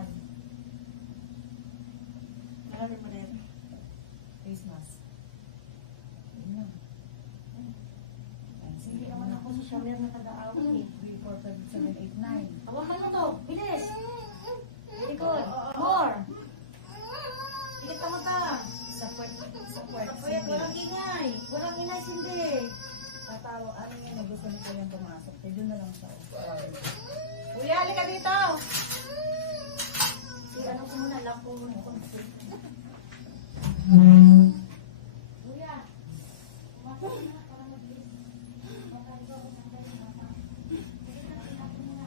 lakad. Marami pa rin. Face mask. Yun na. Hindi naman ako sa shower na taga-awal eh. 3, 4, 5, 7, 8, 9. Hawakan mo to. Bilis. Very good. More. Ikit ka mata. Support. Kapayat, walang ingay. Walang ingay, Cindy. Tatawa, ano yun, gusto nito yung pumasok. Kaya doon na lang siya. Kuya, halika dito! Ano ko muna lang kung Kuya, kumakas na para mag-bilis. Makaligaw ko ng dahil mata. Sige na, pinako muna.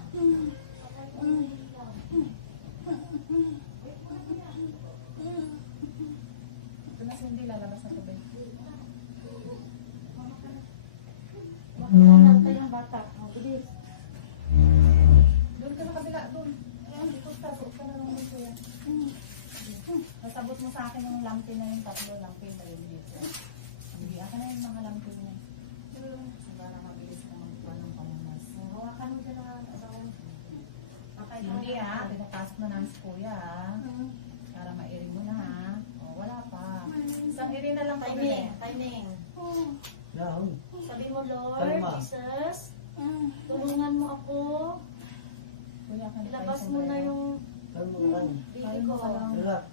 Pakaligaw ng ilaw. Wait muna kuya. Ito na si hindi, lalabas na tubig. Makakalaw tayong bata. Bilis. Doon ka na kabila, doon. Likod ka, suot ka na lang dito yan. Nasabot mo sa akin yung lampin na yung tatlo, lampin na yun dito. Hindi, akin na yung mga lampin niya. Para mabilis ka magkuha ng pamunas. Hawakan mo dyan ang asawa. Hindi ha, pinapasok na namin si kuya ha. Para mairin mo na ha. O, wala pa. Isang irin na lang pa Timing. Down. Sabi mo, Lord, Kalma. Jesus, tulungan mo ako. Kuya, kan Ilabas mo na yung Kalma ka lang. baby ko. Relax.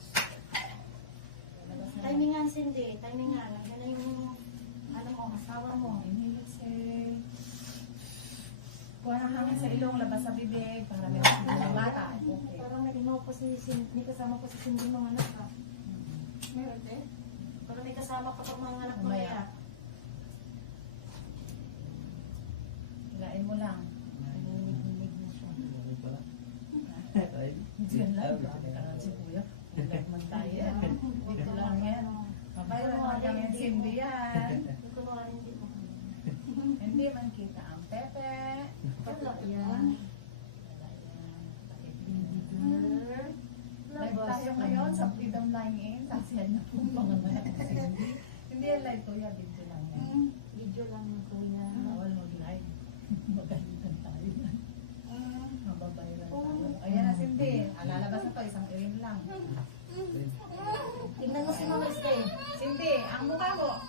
Timingan, Cindy. Timingan. Yan na yung ano mo, asawa mo. Inhale, exhale. Kuha ng hangin sa ilong, labas sa bibig, para meron sa mga bata. Okay. Parang nag-imaw po si Cindy. May kasama po si Cindy mga anak ka. Meron eh. Parang may kasama pa pag mga anak mo Mamaya. kaya. Hilain mo lang. Naninig na siya. Okay pala. Ay. Diyan lang. Grabe ka lang si kuya. Huwag man tayo yan. Dito lang yan. Mabayran mo lang yan, Cindy yan. Yung kunwari hindi mo. Hindi man kita ang pepe. Wala yan. Baby girl. Live tayo ngayon sa Freedom Line In. Sasiyan na po mga Cindy. Hindi yan live kuya, video lang yan. Video lang ng kuya. Bawal mag-live. Magalitan tayo yan. Mababayran tayo. Ayan na Cindy. Lalabas na to, isang irin lang. Tingnan mo si Mama Stay. Cindy, ang mukha mo.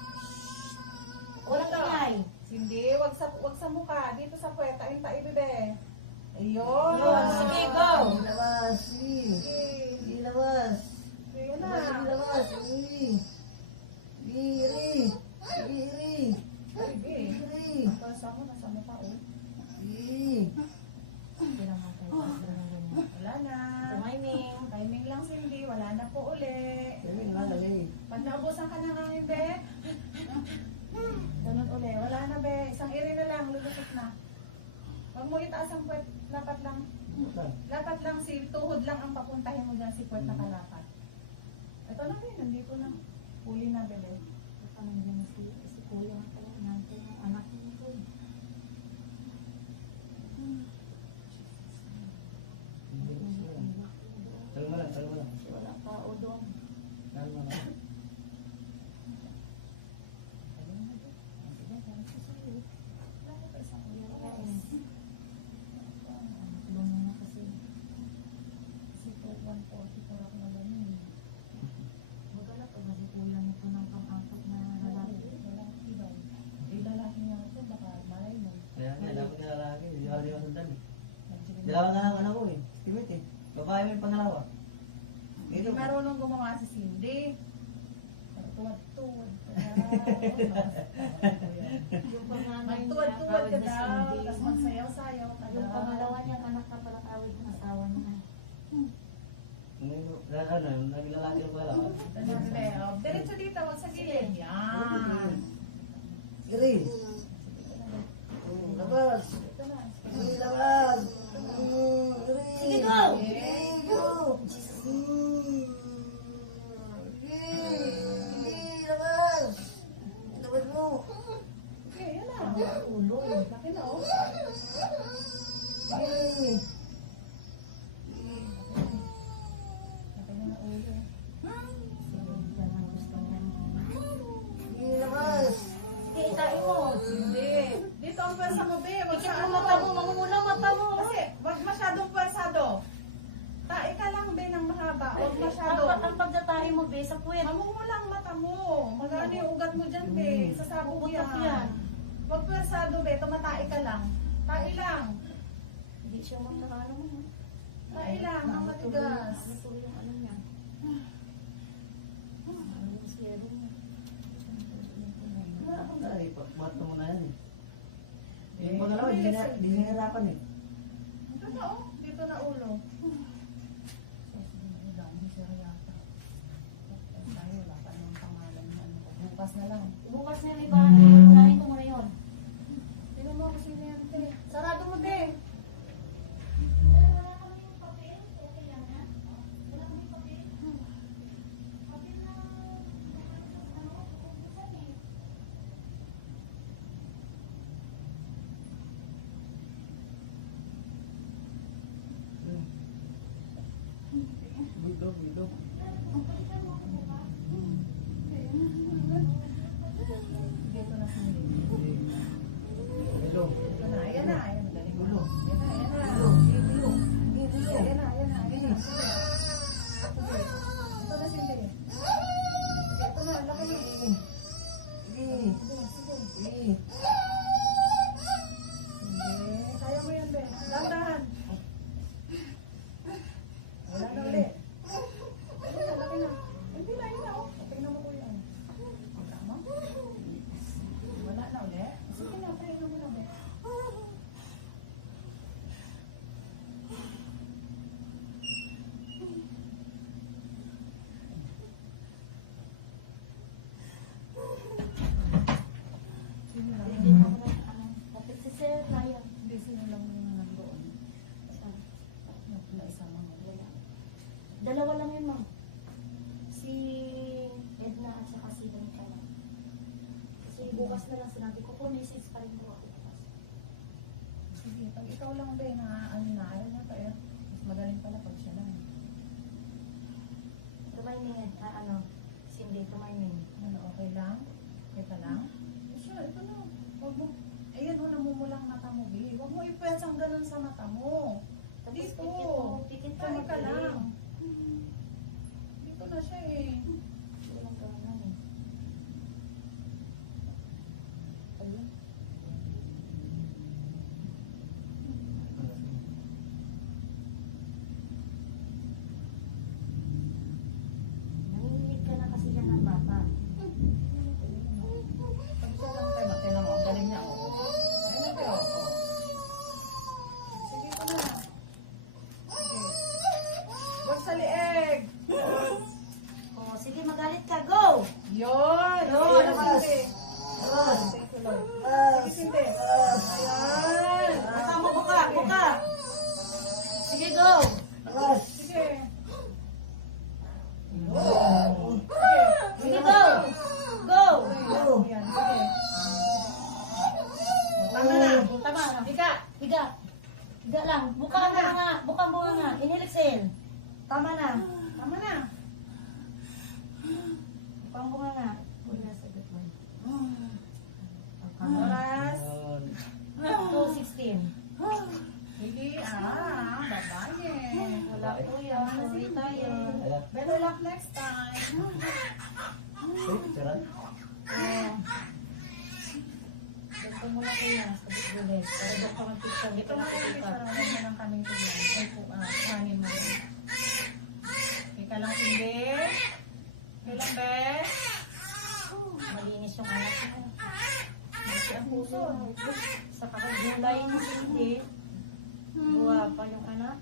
Walang ingay. Cindy, wag sa mukha. Dito sa puweta, hinta ibebe. Ayun. Sige, go. Ilabas. Sige. Ilabas. Ayun na. Ilabas. Sige. Iri. Iri. Sige. Iri. Ang pulsa mo, nasa mukha, oh. Sige. Wala na. Timing. Timing lang, Cindy. Wala na po uli. Dali nga, dali. Pag naubusan ka ng hangin, be. Ganun uli. Wala na, be. Isang iri na lang. Lulusot na. Huwag mo itaas ang puwet. Lapat lang. Lapat lang. Si tuhod lang ang papuntahin mo dyan si puwet na kalapat. Ito na rin. Nandito na. Huli na, bebe. Ano naman si kuya pala natin ang anak niya ko. Kalma lang, kalma lang. Kasi wala tao doon. Kalma lang. Tulong mo na kasi. Magala pag nasi kuya nito ng pang-angkat na lalaki. Kaya nga, dapat na lalaki. Hindi ako di masundan eh. Dalawa na lang anak ko eh. Timit eh. Babae mo yung pangalawa. Hindi marunong gumawa si Cindy. Tuwad-tuwad ka daw. Yung panganay niya, Magtuwad-tuwad kawid ka na daw. Cindy. Tapos magsayaw-sayaw ka Yung daw. pangalawa niyang anak na pala kawid ng asawa niya. Naglalaki ng pangalawa. Diretso dito, wag sa gilid. Yan. Iri. Labas. Ito na. Iri, labas. Sige, go! Iri, go. Iri, labas. Labas mo. Okay, yan na. Ulo. Laki na, oh. Iri. Laki na ng ulo. Yan ang gusto niya. Iri, labas. Sige, itain mo. Hindi. Dito ang pwersa mo, be. Wag Ikit sa mo ano. mata mo, mamumula mata mo. Kasi, wag masyadong pwersado. Tae ka lang, mata. Huwag masyado. Ang pagdatahe mo, be, sa puwet. Hamog mo lang mata mo. Magano yung ugat mo dyan, be. Sasabog Puputok yan. yan. Huwag pwersado, be. Tumatay ka lang. Tai lang. Hindi siya mang nakano mo. Tai lang. Ang matigas. Ano to yung ano niya? Ano yung siyero niya? Ay, pagbuhat mo na yan eh. Yung pangalawa, di nahirapan eh. Ito na, oh. Dito na ulo. Dami siya yata. Tayo, wala pa naman pangalan na ano. Bukas na lang. Bukas na yung iba. Unahin ko muna yun. Tingnan mo kasi na yan, te. Sarado mo, te. Wala kami yung papel. Okay lang na. Wala kami yung papel. Papel na ano, ubusan eh. Gulo, gulo. Dito na sa hindi. Gulo. Ito na, ayan na. Ayan, magaling mo. Gulo. Ayan na, ayan na. Gulo. Gulo. Gulo. Ayan na, ayan na, ayan na. Sige. Sige. Ito na, Cindy. Sige, ito na, laki na. Sige. Sige, sige. Sige. Sige, kaya mo yan, be. Dahan-dahan. Wala na ulit. Ayan na, laki na. Hindi na, yun na, oh. Tingnan mo ko yan. Tama? Wala na ulit. Sige na, tingnan mo na, be. Sige na. Bigyan ako ng ano. Kapit si Sir Ryan. Hindi sila lang yung nandoon. Wala isa mga wala. Dalawa lang yun, ma'am. Si Edna at saka si Danica lang. Kasi bukas na lang sinabi ko, message pa rin ko ako bukas. Sige, pag ikaw lang ba na ano na, ayaw na to eh. Mas magaling pala pag siya lang. Tumiming, ano, Cindy, tumiming. Ano, okay lang? Okay ka lang? Siya, ito na. Huwag mo, ayan ho, namumulang mata mo, B. Huwag mo ipwesang ganun sa mata mo. Tapos Dito. pikit ka Kaya ka magaling. lang. Dito na siya eh. Walang gawin lang eh. Ayun. Nanginginig ka na kasi yan ng bata. Pag siya lang tayo, tingnan mo, ang galing niya. Oh. Ayun na tayo. Oh. Sige ko na. Sige. Huwag sa lieg. Oh, sige, magalit ka. Go! Yun! Yun, Sige, labas. Cindy. Labas. Thank you, Lord. Ah. Sige, Cindy. Ayan. Baka mo, buka, buka. Sige, go! Labas. Sige. Sige, go! Go! Ayan, sige. Tama na. Tama na. Higa. Higa. Higa lang. Buka Tama mo na. nga. Buka mo nga. Inhale, exhale. Tama na. Tama na. Buka mo nga. Una sa gut mo. Oras. Yun. 2:16. Hindi, babae. Wala po yan. Sorry tayo. Ayan. Better luck next time. Uy, sarap. Gusto mo na ko yan. Sabit gulit. Para doon ka mag-picture. Hindi Ito ka na kayo, nakikita. sarap mo ng kaming tignan. Ay po, kanin mo. Ika lang, hindi. Kailan, be? Malinis yung anak mo. Kasi ang puso. Sa kakagulay mo hindi. Buwa pa yung anak.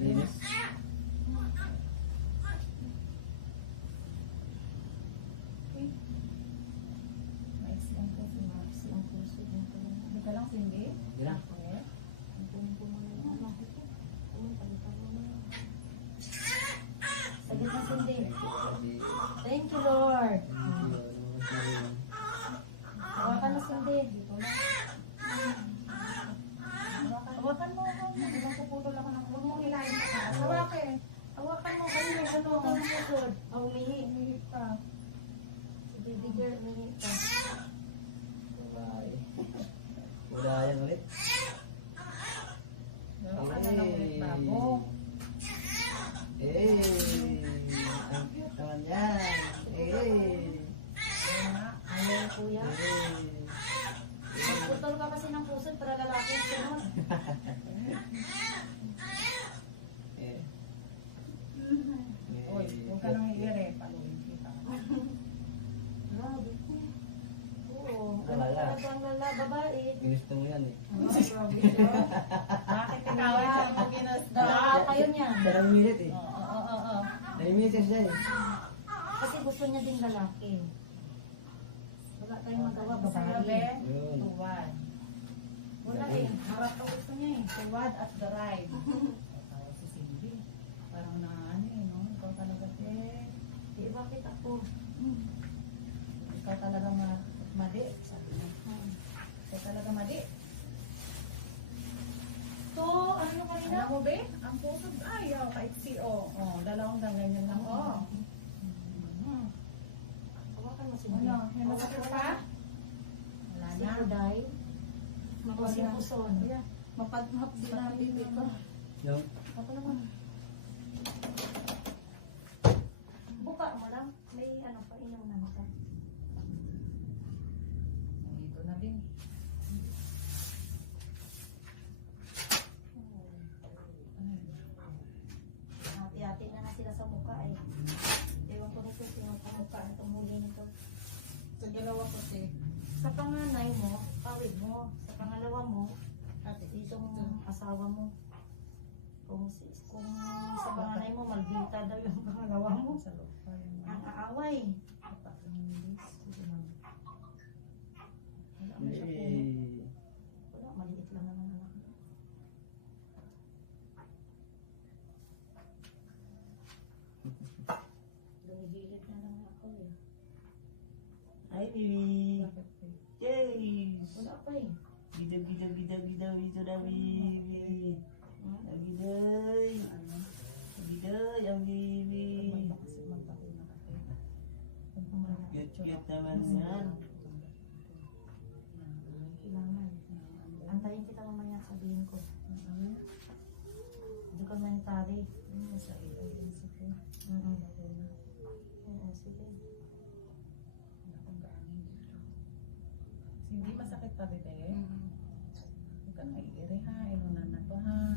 Linis. Maiksi ang puso. Maksi ang puso. Yung pala. Ika lang, hindi. Hindi na. Okay. Ang pumpo mo na yung anak ko. Ano, palitan mo na. Sagit na sindi. Medyo minit ka. Babae. Wala yan ulit. Meron ka na lang ulit bago. Ang cute naman yan. Kaya nga, Ayaw, kuya. Putol ka kasi ng puso para lalaki yung sunod. Uy, huwag ka nang i-ere. Paluin kita. Grabe ko. Oo. Wala. Talaga ang lala, babae. Gusto mo yan eh. Bakit ikaw ay siya mo ginasda? Dalawa kayo niya. Darang minute eh. Oo. Nai-minute siya eh. Kasi gusto niya din lalaki. Wala tayong magawa, Sabi, babae. Yun. tuwad. Wala eh. Harap ang gusto niya eh. Tuwad at the ride. Tawa si Cindy. Parang na ano eh, no? Ikaw talaga, Di bakit ako? ikaw talaga madi. Sabi niya. Ikaw talaga madi. So, ano kanina? Alam mo ba? Ang puso ayaw kahit si O. Oh, dalawang ganyan lang. Oh. Hawakan mo si Ano? May masakit pa? Wala Si na. Uday. Si Puson. Mapadmap din ang bibig ko. Yung Ako naman. Buka mo lang. May ano pa, inom na ka. Dito na din. Hati-hati na na sila sa mukha eh. Ewan ko nito sino sa mukha na tumuli nito. Sa dalawa ko si Sa panganay mo, kawig mo. Sa pangalawa mo, at itong asawa mo. Kung sa panganay mo, malbita daw yung pangalawa mo. sa loob pa yung Ang aaway. apat ng bilis. Sige na. Wala mo siya puno. Wala, maliit lang naman anak mo. Lumigilid na lang ako eh. Hi, baby. Bakit eh? Yes. Wala pa eh. Gidaw, ito na, baby. Hmm? Gidaw. Ano? Gidaw, ang baby. Kasi magtaho na kasi. Cute naman yan. Kailangan. Antayin kita mamaya sabihin ko. Documentary. Sa agency ko. Oo, sige. Hindi masakit pa bebe. Huwag ka nang iiri ha. Inunan na to ha.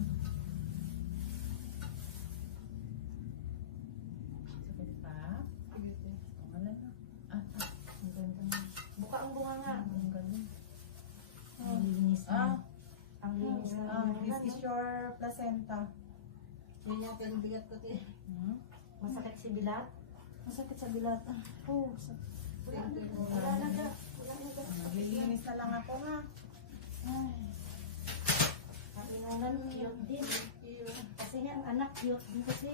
Sakit pa? Wala na. Ang ganda na. Buka ang bunga nga. Ang galing. Ang linis na. Ah, Ang linis na. this is your placenta. Yun natin bigat ko din. Hmm? Masakit si Bilat? Masakit sa bilat. Oo. Wala na. Wala na ka. Wala na ka. Naglilinis na lang ako ha. Ay. Ang inunan cute din. Kasi nga ang anak cute din kasi.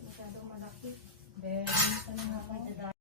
Masyadong malaki. Then, linis na lang ako. May dada-